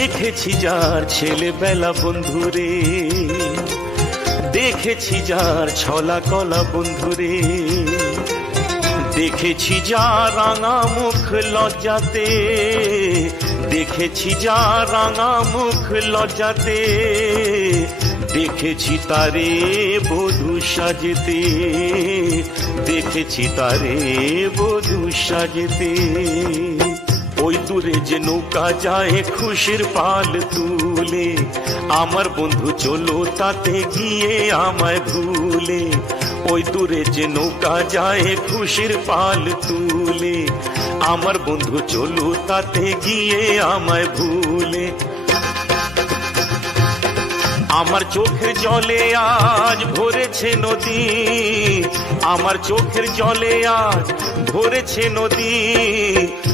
দেখেছি যার ছেলেবেলা বন্ধুরে। দেখেছি যার ছলা কলা বন্ধুরে। দেখেছি যা রাঙা মুখ লজ্জাতে। দেখেছি যা রাঙা মুখ লজ্জাতে। দেখেছি তারে বধু সাজতে। দেখেছি তারে বধু সাজতে। ওই দূরে যে নৌকা যায়, খুশির পাল তুলে। আমার বন্ধু, চলো তাতে গিয়ে আমায় ভুলে। ওই দূরে যে নৌকা যায়, খুশির পাল তুলে। আমার বন্ধু, চলো তাতে গিয়ে আমায় ভুলে। আমার চোখের জলে আজ ভরেছে নদী। আমার চোখের জলে আজ ভরেছে নদী।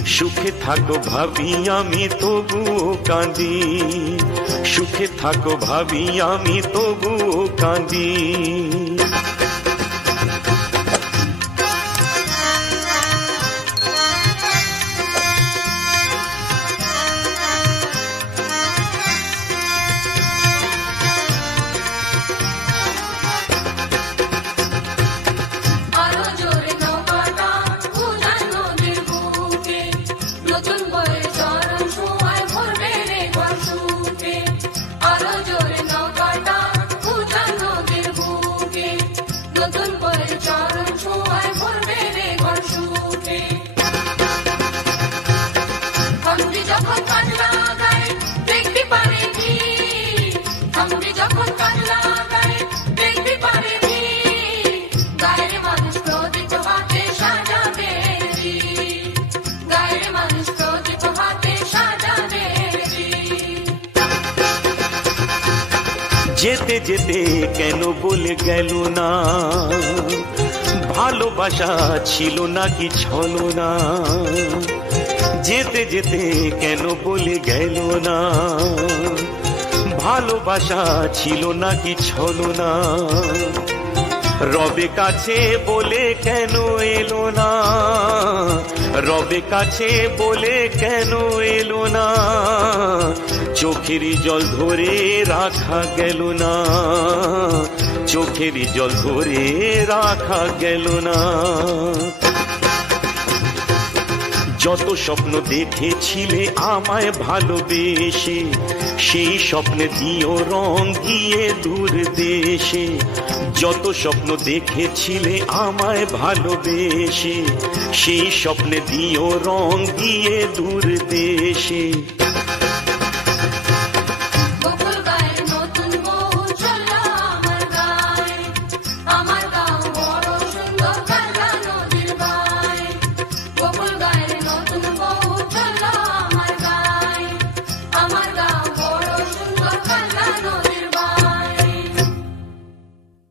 সুখে থাকো ভাবি, আমি তবুও কাঁদি। সুখে থাকো ভাবি, আমি তবুও কাঁদি। যেতে যেতে কেন বলে গেল না? ভালোবাসা ছিল নাকি ছলো না? যেতে যেতে কেন বলে গেল না? ভালোবাসা ছিল নাকি ছলো না? রবে কাছে বলে কেন এলো না? রবে কাছে বলে কেন এলো না? চোখের জল ধরে রাখা গেল না। চোখের জল ধরে রাখা গেল না। যত স্বপ্ন দেখেছিলে আমায় ভালোবেসে, সেই স্বপ্নে দিও রং গিয়ে দূর দেশে। যত স্বপ্ন দেখেছিলে আমায় ভালোবেসে, সেই স্বপ্নে দিও রং গিয়ে দূর দেশে।